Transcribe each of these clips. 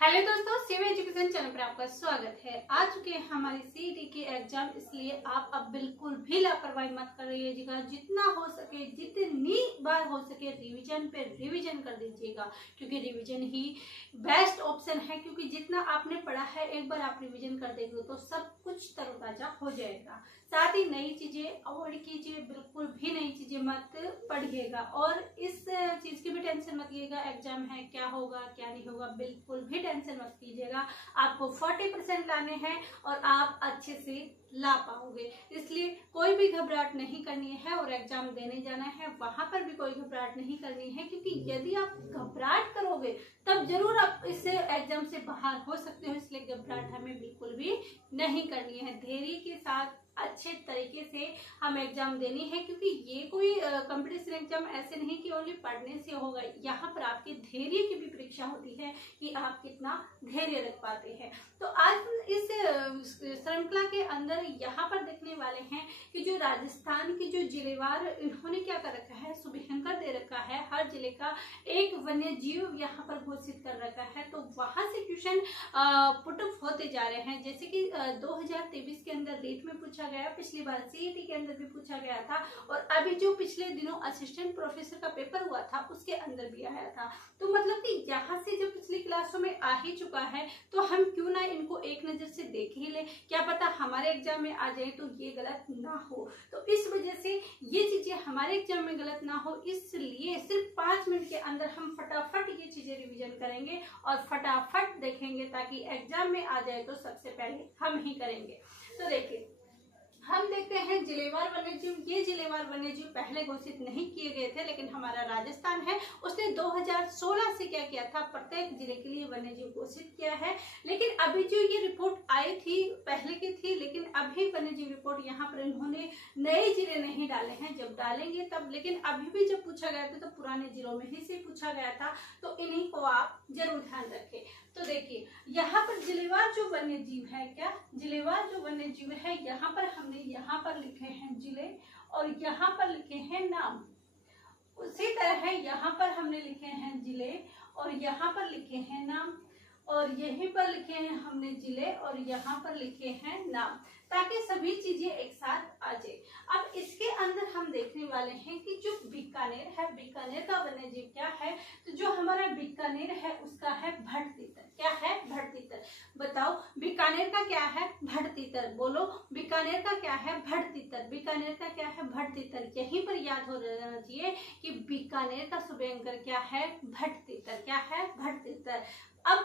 Hello दोस्तों, civil education channel पर आपका स्वागत है। आ चुके हैं हमारी सीईटी के एग्जाम, इसलिए आप अब बिल्कुल भी लापरवाही मत करिएगा। जितना हो सके, जितनी बार हो सके रिवीजन पे रिवीजन कर दीजिएगा, क्योंकि रिवीजन ही बेस्ट ऑप्शन है। क्योंकि जितना आपने पढ़ा है, एक बार आप रिवीजन कर देंगे तो सब कुछ तरोताजा हो जाएगा। साथ ही नई चीजें अवॉइड कीजिए, बिल्कुल भी नई चीजें मत पढ़िएगा। और इस चीज की भी टेंशन मत लीजिएगा, एग्जाम है क्या होगा क्या नहीं होगा, बिल्कुल भी टेंशन मत कीजिएगा। आपको 40% लाने हैं और आप अच्छे से ला पाओगे। इसलिए कोई भी घबराहट नहीं करनी है और एग्जाम देने जाना है, वहां पर भी कोई घबराहट नहीं करनी है। क्योंकि यदि आप घबराहट करोगे तब जरूर आप इससे एग्जाम से बाहर हो सकते हो। इसलिए घबराहट हमें बिल्कुल भी नहीं करनी है। धैर्य के साथ अच्छे तरीके से हम एग्जाम देनी है, क्योंकि ये कोई कंपटीशन एग्जाम ऐसे नहीं कि ओनली पढ़ने से होगा। यहाँ पर आपके धैर्य की भी परीक्षा होती है कि आप कितना धैर्य रख पाते हैं। तो आज इस श्रृंखला के अंदर यहाँ पर देखने वाले हैं कि जो राजस्थान की जो जिलेवार इन्होंने क्या कर रखा है, शुभंकर दे रखा है। हर जिले का एक वन्य जीव यहाँ पर घोषित कर रखा है। तो वहां से क्वेश्चन पुटअप होते जा रहे हैं। जैसे कि 2023 के अंदर रेट में पूछा गया, पिछली बार सीईटी के अंदर भी पूछा गया था, और अभी जो पिछले दिनों असिस्टेंट प्रोफेसर का पेपर हुआ था उसके अंदर भी आया था। तो मतलब कि यहाँ से जो पिछली क्लासों में आ ही चुका है, तो हम क्यों ना इनको एक नजर से देख ही ले। क्या पता हमारे एग्जाम में आ जाए तो ये गलत ना हो। तो इस वजह से ये चीजें हमारे एग्जाम में गलत ना हो, इसलिए सिर्फ 5 मिनट के अंदर हम फटाफट ये चीजें रिविजन करेंगे और फटाफट देखेंगे, ताकि एग्जाम में आ जाए तो सबसे पहले हम ही करेंगे। तो देखिए, हम देखते हैं जिलेवार वन्यजीव। ये जिलेवार वन्यजीव पहले घोषित नहीं किए गए थे, लेकिन हमारा राजस्थान है उसने 2016 से क्या किया था, प्रत्येक जिले के लिए वन्यजीव घोषित किया है। लेकिन अभी जो ये रिपोर्ट आई थी पहले की थी, लेकिन अभी वन्यजीव रिपोर्ट यहाँ पर इन्होंने नए जिले नहीं डाले हैं, जब डालेंगे तब। लेकिन अभी भी जब पूछा गया था तो पुराने जिलों में ही से पूछा गया था, तो इन्हीं को आप जरूर ध्यान रखें। तो देखिए, यहाँ पर जिलेवार जो वन्यजीव है, क्या जिलेवार जो वन्यजीव है, यहाँ पर हमने यहाँ पर लिखे हैं जिले और यहाँ पर लिखे हैं नाम। उसी तरह है, यहाँ पर हमने लिखे हैं जिले और यहाँ पर लिखे हैं नाम, और यहीं पर लिखे हैं हमने जिले और यहाँ पर लिखे हैं नाम, ताकि सभी चीजें एक साथ आ जाए। अब इसके अंदर हम देखने वाले हैं कि जो बीकानेर है, बीकानेर का वन्यजीव क्या है। तो जो हमारा बीकानेर है उसका है भटतीतर। क्या है? भटतीतर। बताओ बीकानेर का क्या है? भटतीतर। बोलो, बीकानेर का क्या है? भटतीतर। बीकानेर का क्या है? भटतीतर। यहीं पर याद हो जाना चाहिए कि बीकानेर का शुभंकर क्या है? भटतीतर। क्या है? भटतीतर। अब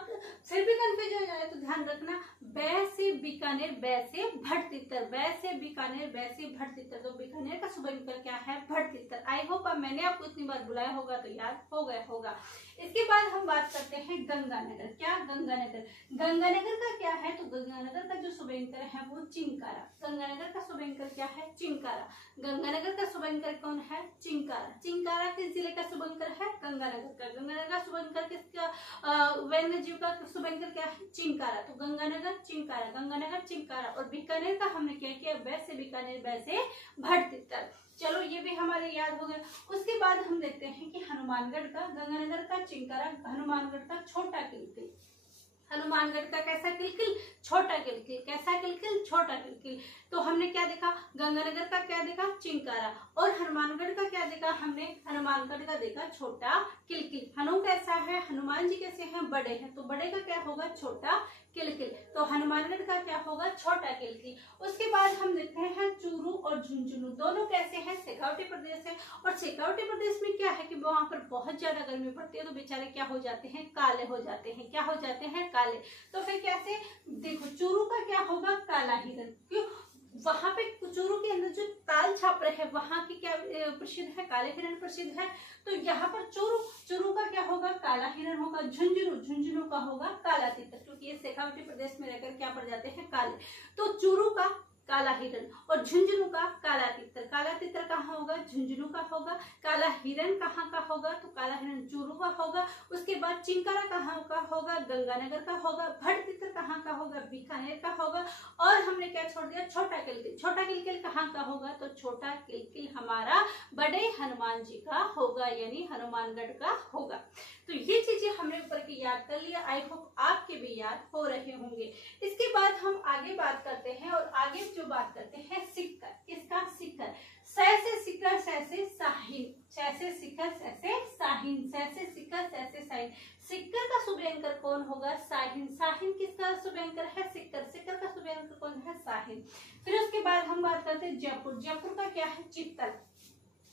फिर भी कंफ्यूज हो जाए तो ध्यान रखना, बै से बीकानेर, बै से भटतीतर, बै से बीकानेर, बै से भटतीतर। तो बीकानेर का शुभंकर क्या है? भटतीतर। आई होप मैंने आपको इतनी बार बुलाया होगा तो याद हो गया होगा। इसके बाद हम बात करते हैं गंगानगर। क्या? गंगानगर। गंगानगर का क्या है? तो गंगानगर का जो शुभंकर है वो चिंकारा। गंगानगर का शुभंकर क्या है? चिंकारा। गंगानगर का शुभंकर कौन है? चिंकारा। चिंकारा किस जिले का शुभंकर है? गंगानगर का। गंगानगर का शुभंकर किसका? वन्यजीव का शुभंकर क्या है? चिंकारा। तो गंगानगर चिंकारा, गंगानगर चिंकारा। और बीकानेर का हमने क्या किया? बै से बीकानेर, बै से भटतीतर। चलो ये भी हमारे याद हो गया। उसके बाद हम देखते हैं कि हनुमानगढ़ का, गंगानगर का चिंकारा, हनुमानगढ़ का छोटा किलकिल। हनुमानगढ़ का कैसा किलकिल? छोटा किलकिल। कैसा किलकिल? छोटा किलकिल। तो हमने क्या देखा? गंगानगर का क्या देखा? चिंकारा। और हनुमानगढ़ का क्या देखा हमने? हनुमानगढ़ का देखा छोटा किलकिल। हनु कैसा है? हनुमान जी कैसे हैं? बड़े हैं, तो बड़े का क्या होगा? छोटा किलकिल। तो हनुमानगढ़ का क्या होगा? छोटा किलकिल। उसके बाद हम देखते हैं चूरू और झुंझुनू, दोनों कैसे हैं? शेखावटी प्रदेश है। और शेखावटी प्रदेश में क्या है कि वहां पर बहुत ज्यादा गर्मी पड़ती है, तो बेचारे क्या हो जाते हैं? काले हो जाते हैं। क्या हो जाते हैं? काले। तो फिर कैसे? देखो, चूरू का क्या होगा? काला हिरण। क्यों? वहां पे चूरू के अंदर जो ताल छापर है वहां की क्या प्रसिद्ध है? काले हिरण प्रसिद्ध है। तो यहाँ पर चूरू का क्या होगा? काला हिरण होगा। झुंझुनू का होगा काला तीतर, क्योंकि ये शेखावटी प्रदेश में रहकर क्या पड़ जाते हैं? काले। तो चूरू का काला हिरण और झुंझुनू का काला तीतर। काला तीतर कहाँ होगा? झुंझुनू का होगा। काला हिरण कहाँ का होगा? तो काला हिरण चूरू का होगा। उसके बाद चिंकारा कहाँ का होगा? गंगानगर का होगा। भटतीतर कहाँ का होगा? बीकानेर का होगा। और हमने क्या छोड़ दिया? छोटा किलकिल। छोटा किलकिल कहाँ का होगा? तो छोटा किलकिल हमारा बड़े हनुमान जी का होगा, यानी हनुमानगढ़ का होगा। तो ये चीजें हमने ऊपर की याद कर लिया। आई होप आपके भी याद हो रहे होंगे। इसके बाद हम आगे बात करते हैं, और आगे जो बात करते हैं सिक्कर। किसका? सिक्कर। सै से सिक्कर, सै से साहिन, सै से सिक्कर, सै से साहिन, सै से सिक्कर, सै से साहिन। सिक्कर का शुभयंकर कौन होगा? साहिन। साहिन किसका शुभयंकर है? सिक्कर। सिक्कर का शुभयंकर कौन है? साहिन। फिर उसके बाद हम बात करते हैं जयपुर। जयपुर का क्या है? चित्तल।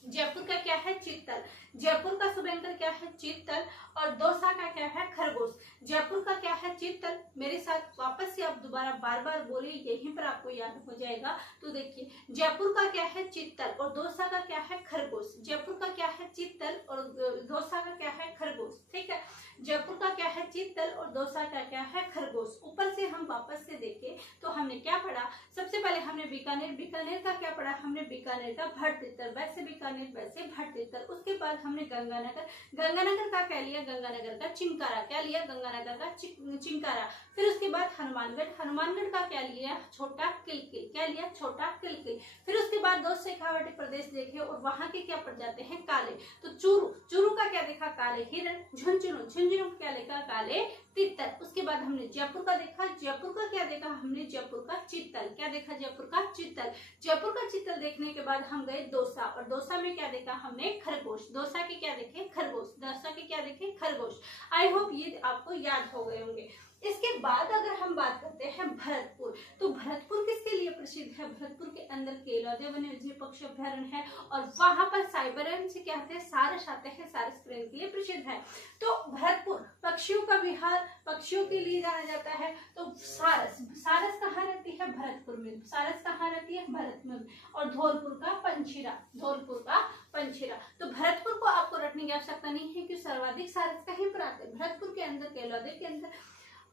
जयपुर का क्या है? चित्तल। जयपुर का शुभयंकर क्या है? चित्तल। और दौसा का क्या है? खरगोश। जयपुर का क्या है? चित्तल। मेरे साथ वापस से आप दोबारा बार बार बोलिए, यहीं पर आपको याद हो जाएगा। तो देखिए, जयपुर का क्या है? चित्तल, और दौसा का क्या है? खरगोश। जयपुर का क्या है? चित्तल, और दौसा का क्या है? खरगोश। ठीक है, जयपुर का क्या है? चित्तल, और दौसा का क्या है? खरगोश। ऊपर से हम वापस से देखें तो हमने क्या पढ़ा? सबसे पहले हमने बीकानेर। बीकानेर का क्या पढ़ा हमने? बीकानेर का भटतितर। वैसे बीकानेर, वैसे भटतितर। उसके बाद हमने गंगानगर। गंगानगर का क्या लिया? गंगानगर का चिंकारा। क्या लिया? गंगानगर का चिंकारा। फिर उसके बाद हनुमानगढ़। हनुमानगढ़ का क्या लिया? छोटा किलकिल। क्या लिया? छोटा किलकिल। फिर उसके बाद 2 शेखावाटी प्रदेश देखे, और वहां के क्या पड़ जाते हैं? काले। तो चूरू। चूरू का क्या देखा? काले हिरण। झुंझुनू। झुंझुनू क्या लिखा? काले तितर। उसके बाद हमने जयपुर का देखा। जयपुर का क्या देखा हमने? जयपुर का चित्तल। क्या देखा? जयपुर का चित्तल। जयपुर का चित्तल देखने के बाद हम गए दौसा, और दौसा में क्या देखा हमने? खरगोश। दौसा के क्या देखे? खरगोश। दौसा के क्या देखे? खरगोश। आई होप ये आपको याद हो गए होंगे। इसके बाद अगर हम बात करते हैं भरतपुर, तो भरतपुर किसके लिए प्रसिद्ध है? भरतपुर के अंदर केलौदे वन्यजीव पक्षी अभ्यारण्य है, और वहां पर साइबेरियन से क्या आते हैं? सारस आते हैं। सारस प्रेम के लिए प्रसिद्ध है। तो भरतपुर पक्षियों का विहार, पक्षियों के लिए जाना जाता है। तो सारस, सारस कहाँ रहती है? भरतपुर में। सारस कहाँ रहती है? भरतपुर में। और धौलपुर का पंछीरा। धौलपुर का पंछीरा। तो भरतपुर को आपको रटने की आवश्यकता नहीं है, क्योंकि सर्वाधिक सारस कहीं पर आते हैं? भरतपुर के अंदर, केलौदे के अंदर।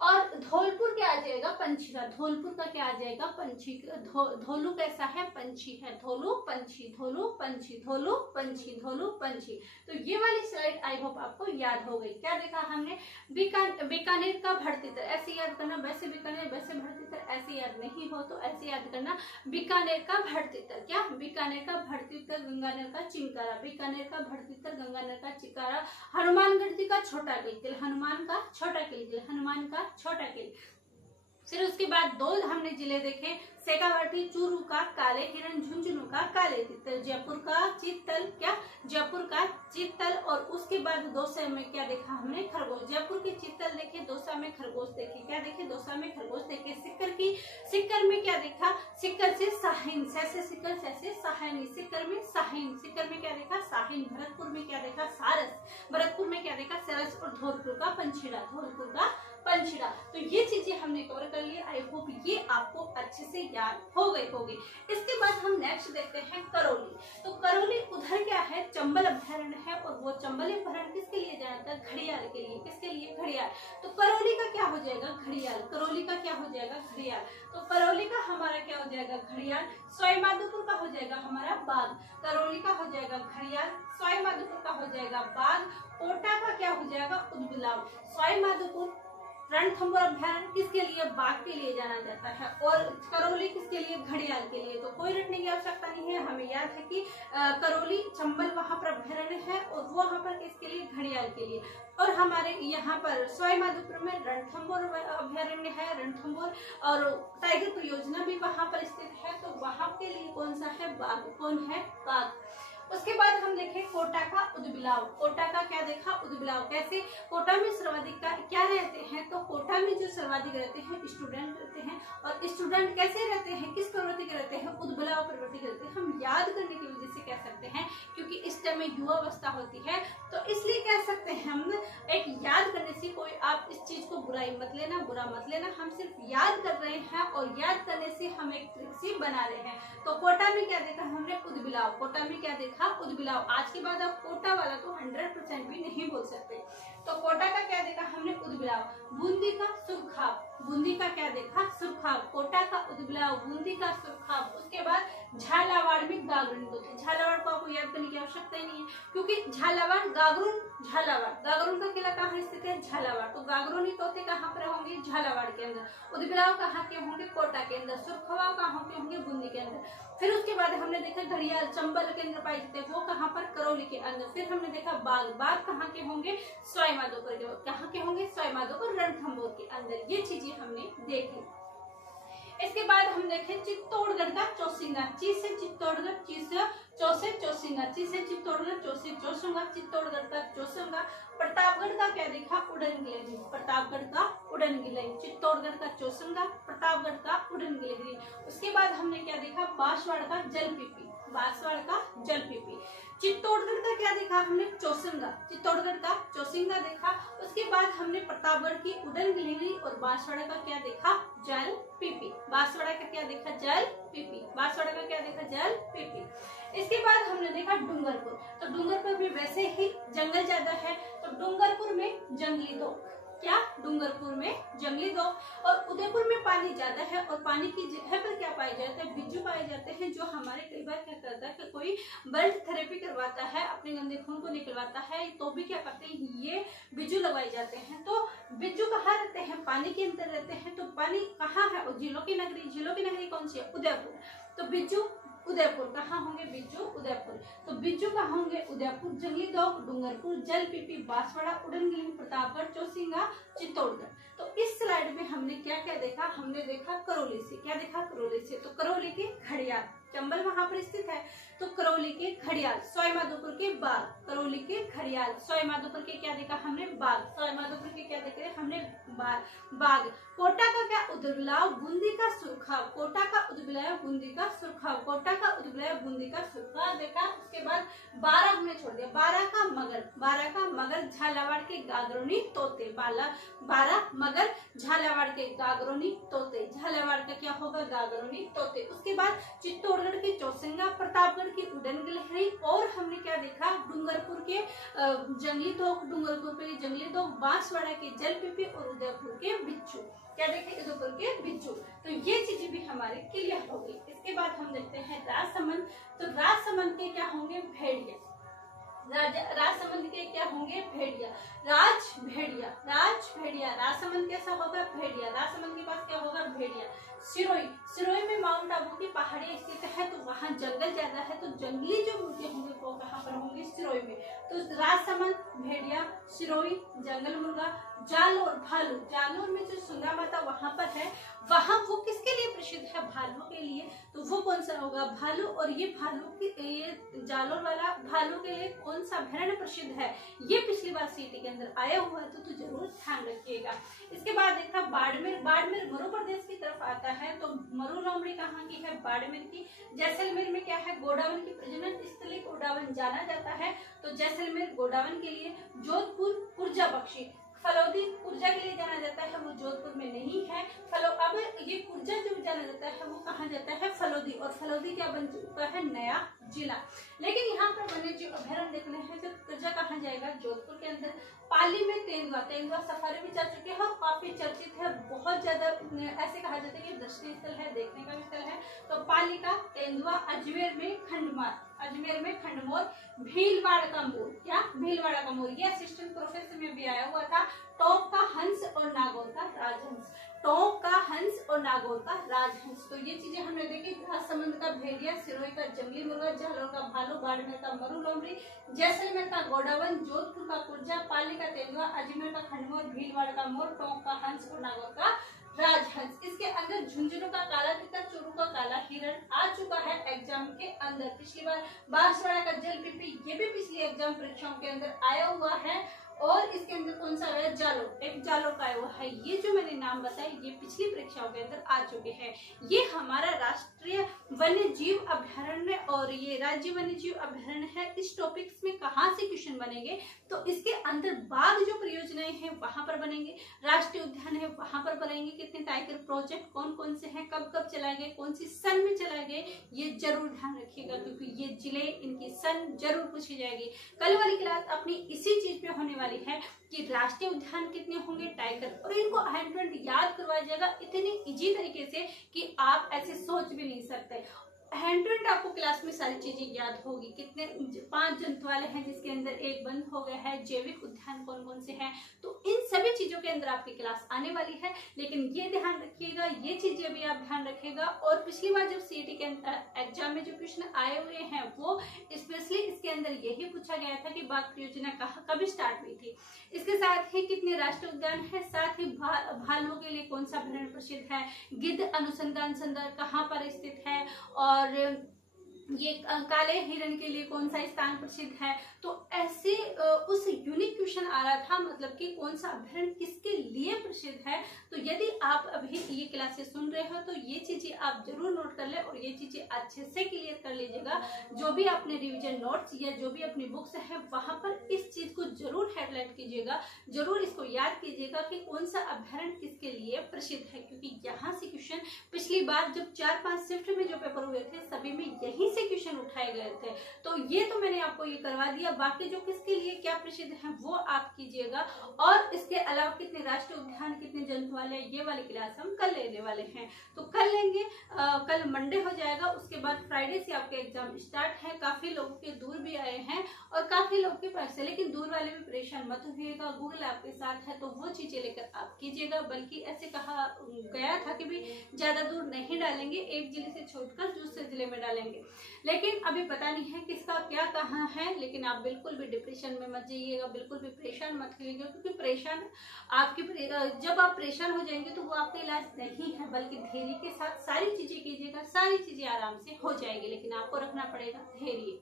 और धौलपुर क्या आ जाएगा? पंछीरा। धौलपुर का क्या आ जाएगा? पंछी। धोलू कैसा है? पंछी है। धोलू पंछी, धोलू पंछी, धोलू पंछी, धोलू पंछी। तो ये वाली स्लाइड आई होप आपको याद हो गई। क्या देखा हमने? बीकानेर का भटतितर। ऐसे याद करना। वैसे बीकानेर, वैसे भटतितर। ऐसे याद नहीं हो तो ऐसे याद करना। बीकानेर का भटतितर। क्या? बीकानेर का भटतितर, गंगानेर का चिंकारा। बीकानेर का भटतितर, गंगानेर का चिंकारा। हनुमानगढ़ जी का छोटा किलकिल। हनुमान का छोटा किलकिल। हनुमान का छोटा किल। फिर उसके बाद 2 हमने जिले देखे, शेखावाटी। चूरू का काले हिरण। झुंझुनू का काले तितर। जयपुर का चित्तल। क्या? जयपुर का चित्तल। और उसके बाद दौसा में क्या देखा हमने? खरगोश। जयपुर के चित्तल देखे, दौसा में खरगोश देखे। क्या देखे? दौसा में खरगोश देखे। सिक्कर की, सिक्कर में क्या देखा? सिक्कर से साहिन। सै से सिक्कर, सै से साहिनी। सिक्कर में साहिन। सिक्कर में क्या देखा? साहिन। भरतपुर में क्या देखा? सारस। भरतपुर में क्या देखा? सारस। और धौलपुर का पंछीरा। धौलपुर का पंछीरा। तो ये चीजें हमने कवर कर ली। आई होप ये आपको अच्छे से याद हो गई होगी। इसके बाद हम नेक्स्ट देखते हैं करौली। तो करौली उधर क्या है? चंबल अभ्यारण्य है, और वो चंबल अभ्यारण्य किसके लिए जाता है? घड़ियाल के लिए। किसके लिए? घड़ियाल। तो करौली का क्या हो जाएगा? घड़ियाल। करौली का क्या हो जाएगा? घड़ियाल। तो करौली का हमारा क्या हो जाएगा? घड़ियाल। सवाई माधोपुर का हो जाएगा हमारा बाघ। करौली का हो जाएगा घड़ियाल। सवाई माधोपुर का हो जाएगा बाघ। कोटा का क्या हो जाएगा? उदबिलाव। सवाई माधोपुर, रणथंभौर अभ्यारण्य किसके लिए? बाघ के लिए जाना जाता है, और करौली किसके लिए? घड़ियाल के लिए। तो कोई रटने की आवश्यकता नहीं है। हमें याद है कि करौली, चंबल वहां पर अभ्यारण्य है, और वो वहां पर किसके लिए? घड़ियाल के लिए। और हमारे यहाँ पर सवाई माधोपुर में रणथंभौर अभ्यारण्य है। रणथंभौर और टाइगर परियोजना भी वहां पर स्थित है। तो वहां के लिए कौन सा है? बाघ। कौन है? बाघ। उसके बाद हम देखें कोटा का उदबिलाव। कोटा का क्या देखा? उदबिलाव। कैसे? कोटा में सर्वाधिक क्या रहते हैं? तो कोटा में जो सर्वाधिक रहते हैं स्टूडेंट रहते हैं, और स्टूडेंट कैसे रहते हैं? किस प्रवृत्ति के रहते हैं? उदबिलाव प्रवृत्ति के रहते हैं। हम याद करने की वजह से कह सकते हैं, क्योंकि इस टाइम में युवा अवस्था होती है, तो इसलिए कह सकते हैं हम। एक याद करने से कोई, आप इस चीज को बुराई मत लेना, बुरा मत लेना। हम सिर्फ याद कर रहे हैं, और याद करने से हम एक ट्रिक्सी बना रहे हैं। तो कोटा में क्या देखा हमने? उदबिलाव। कोटा में क्या देखा? उदबिलाव। आज के बाद आप कोटा वाला तो 100% भी नहीं बोल सकते। तो कोटा का क्या देखा हमने? उदबिलाव। बूंदी का सुरखाब। बूंदी का क्या देखा? सुरखाब। कोटा का उदबिलाव, बूंदी का सुरखाब। उसके बाद झालावाड़ में गागरुन तोते। झालावाड़ को आपको याद करने की आवश्यकता ही नहीं है, क्योंकि झालावाड़, गागरुन, झालावाड़। गागरुन का किला कहाँ स्थित है? झालावाड़। तो गागरुनी तोते कहाँ पर होंगे? होंगे झालावाड़ के अंदर, उदबिलाव कहाँ के होंगे कोटा के अंदर, सुरखवाव कहाँ के होंगे बूंदी के अंदर। फिर उसके बाद हमने देखा घड़ियाल चंबल के अंदर पाए जाते हैं, वो कहाँ पर करौली के अंदर। फिर हमने देखा बाघ, बाघ कहाँ के होंगे सवाई माधोपुर के, कहाँ के होंगे सवाई माधोपुर रणथंभौर के अंदर। ये चीजें हमने देखी। इसके बाद हम देखें चित्तौड़गढ़ का चौसिंगा, ची से चित्तौड़गढ़, ची से चौ से चौसिंगा, ची से चित्तौड़गढ़, चौ से चौसुंगा, चित्तौड़गढ़ का चौसुंगा। प्रतापगढ़ का क्या देखा उड़न गिलहरी, प्रतापगढ़ का उड़न गिलहरी, चित्तौड़गढ़ का चौसुंगा, प्रतापगढ़ का उड़न गिलहरी। उसके बाद हमने क्या देखा बांसवाड़ा का जलपीपी, बांसवाड़ा का जलपीपी। चित्तौड़गढ़ का क्या देखा हमने चौसिंगा, चित्तौड़गढ़ का चौसिंगा देखा। उसके बाद हमने प्रतापगढ़ की उड़न गिलहरी और बांसवाड़ा का क्या देखा जल पीपी, बांसवाड़ा का क्या देखा जल पीपी, बांसवाड़ा का क्या देखा जल पीपी। इसके बाद हमने देखा डूंगरपुर, तो डूंगरपुर में वैसे ही जंगल ज्यादा है, तो डूंगरपुर में जंगली दो, क्या डूंगरपुर में जंगली दो। और उदयपुर में पानी ज्यादा है और पानी की जगह पर क्या पाए जाते हैं बिज्जू पाए जाते हैं, जो हमारे कई बार क्या करता है कि कोई ब्लड थेरेपी करवाता है, अपने गंदे खून को निकलवाता है, तो भी क्या करते हैं ये बिज्जू लगवाए जाते हैं। तो बिज्जू कहाँ रहते हैं पानी के अंदर रहते हैं, तो पानी कहाँ है और झीलों की नगरी, झीलों की नगरी कौन सी है उदयपुर, तो बिज्जू उदयपुर कहाँ होंगे बिज्जू उदयपुर, तो बिज्जू कहाँ होंगे उदयपुर, जंगली दौक डूंगरपुर, जलपीपी, बांसवाड़ा, उड़न गिलहरी, प्रतापगढ़, चौसिंगा, चित्तौड़गढ़। तो इस स्लाइड में हमने क्या क्या देखा, हमने देखा करौली से, क्या देखा करौली से, तो करौली के घड़ियाल, चंबल वहां पर स्थित है, तो करौली के घड़ियाल, सवाई माधोपुर के बाघ, करौली के घड़ियाल, सवाई माधोपुर के क्या देखा हमने बाघ, सवाई माधोपुर के क्या देखे हमने बाघ। कोटा का क्या उदबिलाव, बूंदी का सुरखाव, कोटा का उदबिलाव, बूंदी का सुरखाव, कोटा का उदबिलाव, बूंदी का सुरखाव देखा। उसके बाद 12 हमने छोड़ दिया, 12 का मगर, 12 का मगर, झालावाड़ के गागरोनी तोते, 12 मगर, झालावाड़ के गागरोनी तोते, झालावाड़ का क्या होगा गागरोनी तोते। उसके बाद चित्तौड़गढ़ के चौसिंगा, प्रतापगढ़ की उड़न गिलहरी, और हमने क्या देखा डूंगरपुर के जंगली दौक, डूंगरपुर के जंगली दौक, बांसवाड़ा के जलपीपी और उदयपुर के बिच्छू, क्या देखे उदयपुर के बिच्छू। तो ये चीजें भी हमारे क्लियर हो गई। इसके बाद हम देखते हैं राजसमंद, तो राजसमंद के क्या होंगे भेड़िया, राजसमंद के क्या होंगे भेड़िया, राज भेड़िया, राजसमंद कैसा होगा भेड़िया, राजसमंद के पास क्या होगा भेड़िया। सिरोही में माउंट आबू की पहाड़ी स्थित है, तो वहाँ जंगल ज्यादा है, तो जंगली जो मुर्गे होंगे वो कहाँ पर होंगे सिरोही में। तो राजसमंद भेड़िया, सिरोही जंगल मुर्गा, जालोर भालू, जालोर में जो सुंगा माता वहां पर है, वहां वो किसके लिए प्रसिद्ध है भालू के लिए, तो वो कौन सा होगा भालू। और ये भालू की ये जालोर वाला भालू के लिए कौन सा अभयारण्य प्रसिद्ध है, ये पिछली बार सीटी के अंदर आया हुआ है, तो जरूर ध्यान रखिएगा। इसके बाद देखा बाड़मेर, बाड़मेर मरु प्रदेश की तरफ आता है, तो मरु लोमड़ी कहाँ की है बाड़मेर की। जैसलमेर में क्या है गोडावन की प्रजनन स्थली गोडावन जाना जाता है, तो जैसलमेर गोडावन के लिए। जोधपुर कुर्जा पक्षी, फलौदी कुर्जा के लिए जाना जाता है, वो जोधपुर में नहीं है। अब ये कुर्जा जो जाना जाता है वो कहाँ जाता है फलौदी, और फलौदी क्या बन चुका है नया जिला। लेकिन यहाँ पर वन्य जीव अभयारण्य देखने हैं, तो कुर्जा कहाँ जाएगा जोधपुर के अंदर। पाली में तेंदुआ, तेंदुआ सफारी भी जा चुके हैं और काफी चर्चित है, बहुत ज्यादा ऐसे कहा जाता है कि दर्शनीय स्थल है, देखने का भी स्थल है। तो पाली का तेंदुआ, अजमेर में खंडमार, अजमेर में खंडमोर, भीलवाड़ा का मोर, क्या भीलवाड़ा का मोर, ये असिस्टेंट प्रोफेसर में भी आया हुआ था। टोंक का हंस और नागौर का राजहंस, टोंक का हंस और नागौर का राजहंस। तो ये चीजें हमने देखी, राजसमंद का भेड़िया, सिरोही का जंगली मुर्गा, जालोर का भालू, बाड़मेर का मरु लोमड़ी, जैसलमेर का गोडावन, जोधपुर का कुर्जा, पाली का तेंदुआ, अजमेर का खंडमोर, भीलवाड़ा का मोर, टोंक का हंस और नागौर का राजहंस। इसके अंदर झुंझुनू का काला तीतर, चोरू का काला हिरण आ चुका है एग्जाम के अंदर। पिछली बार बांसवाड़ा का जलपीपी, ये भी पिछली एग्जाम परीक्षाओं के अंदर आया हुआ है। और इसके अंदर कौन सा आया जालोर, एक जालोर का आया हुआ है। ये जो मैंने नाम बताए ये पिछली परीक्षाओं के अंदर आ चुके हैं। ये हमारा राष्ट्रीय वन्य जीव अभयारण्य और ये राज्य वन्य जीव अभयारण्य है। इस टॉपिक्स में कहाँ से क्वेश्चन बनेंगे, तो इसके अंदर बाघ जो परियोजनाएं हैं वहां पर बनेंगे, राष्ट्रीय उद्यान है वहां पर बनेंगे, कितने टाइगर प्रोजेक्ट कौन कौन से हैं, कब कब चलाए गए, कौन सी सन में चलाए गए, ये जरूर ध्यान रखिएगा, क्योंकि ये जिले इनकी सन जरूर पूछी जाएगी। कल वाली क्लास अपनी इसी चीज पे होने वाली है कि राष्ट्रीय उद्यान कितने होंगे टाइगर, और इनको हैंड याद करवाया जाएगा इतनी इजी तरीके से कि आप ऐसे सोच भी नहीं सकते। हैंड टू हैंड आपको क्लास में सारी चीजें याद होगी। कितने 5 जंतु वाले हैं जिसके अंदर एक बंद हो गया है, जैविक उद्यान कौन कौन से हैं, तो इन सभी चीजों के अंदर आपकी क्लास आने वाली है। लेकिन ये ध्यान रखिएगा, ये चीजें भी आप ध्यान रखिएगा। और पिछली बार जब सीईटी के एग्जाम में जो क्वेश्चन आए हुए हैं वो स्पेशली इसके अंदर यही पूछा गया था कि बाघ परियोजना कब स्टार्ट हुई थी, इसके साथ ही कितने राष्ट्रीय उद्यान है, साथ ही भालुओं के लिए कौन सा अभ्यारण्य प्रसिद्ध है, गिद्ध अनुसंधान संदर्भ कहाँ पर स्थित है, और ये काले हिरण के लिए कौन सा स्थान प्रसिद्ध है। तो ऐसे उस यूनिक क्वेश्चन आ रहा था, मतलब कि कौन सा अभ्यारण्य किसके लिए प्रसिद्ध है। तो यदि आप अभी ये क्लासेस सुन रहे हो तो ये चीजें आप जरूर नोट कर ले और ये चीजें अच्छे से क्लियर कर लीजिएगा। जो भी अपने रिवीजन नोट्स या जो भी अपनी बुक्स है वहां पर इस चीज को जरूर हेडलाइट कीजिएगा, जरूर इसको याद कीजिएगा कि कौन सा अभ्यारण्य किसके लिए प्रसिद्ध है। क्योंकि यहाँ से क्वेश्चन पिछली बार जब 4-5 शिफ्ट में जो पेपर हुए थे सभी में यही से क्वेश्चन उठाए गए थे। तो ये तो मैंने आपको ये करवा दिया, बाकी जो किसके लिए क्या प्रसिद्ध है वो आप कीजिएगा। और इसके अलावा कितने राष्ट्रीय उद्यान, कितने जंतु वाले, ये वाली क्लास हम कल लेने वाले हैं, तो कल लेंगे। कल मंडे हो जाएगा, उसके बाद फ्राइडे से आपके एग्जाम स्टार्ट है। काफी लोगों के दूर भी आए हैं और काफी लोगों के पास है, लेकिन दूर वाले भी परेशान मत होइएगा, गूगल आपके साथ है तो वो चीजें लेकर आप कीजिएगा। बल्कि ऐसे कहा गया था कि भी ज्यादा दूर नहीं डालेंगे, एक जिले से छोड़कर दूसरे जिले में डालेंगे, लेकिन अभी पता नहीं है किसका क्या कहाँ है। लेकिन आप बिल्कुल भी डिप्रेशन में मत जाइएगा, बिल्कुल भी परेशान मत होइएगा, क्योंकि परेशान जब आप परेशान हो जाएंगे तो वो आपका इलाज नहीं है, बल्कि धैर्य के साथ सारी चीजें कीजिएगा, सारी चीजें आराम से हो जाएगी, लेकिन आपको रखना पड़ेगा धैर्य।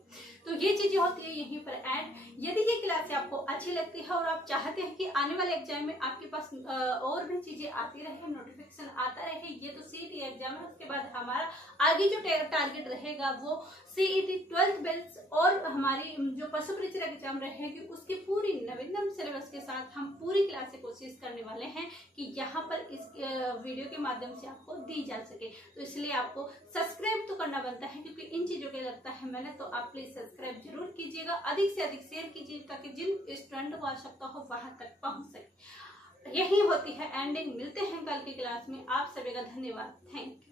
तो ये चीजें होती है यहीं पर। एंड यदि ये क्लास आपको अच्छी लगती है और आप चाहते हैं कि आने वाले एग्जाम में आपके पास और भी चीजें आती रहे, नोटिफिकेशन आता रहे, ये तो सीईटी एग्जाम है, उसके बाद हमारा आगे जो टारगेट रहेगा वो सीईटी 12th बेल्स और हमारी जो पशु परिचय एग्जाम रहेगी उसकी पूरी नवीनतम सिलेबस के साथ हम पूरी क्लास से कोशिश करने वाले हैं कि यहाँ पर इस वीडियो के माध्यम से आपको दी जा सके। तो इसलिए आपको सब्सक्राइब तो करना बनता है, क्योंकि इन चीजों के लगता है मैंने, तो आप प्लीज सब्सक्राइब जरूर कीजिएगा, अधिक से अधिक शेयर कीजिए ताकि जिन स्टूडेंट को आवश्यकता हो वहां तक पहुंच सके। यही होती है एंडिंग। मिलते हैं कल की क्लास में, आप सभी का धन्यवाद, थैंक यू।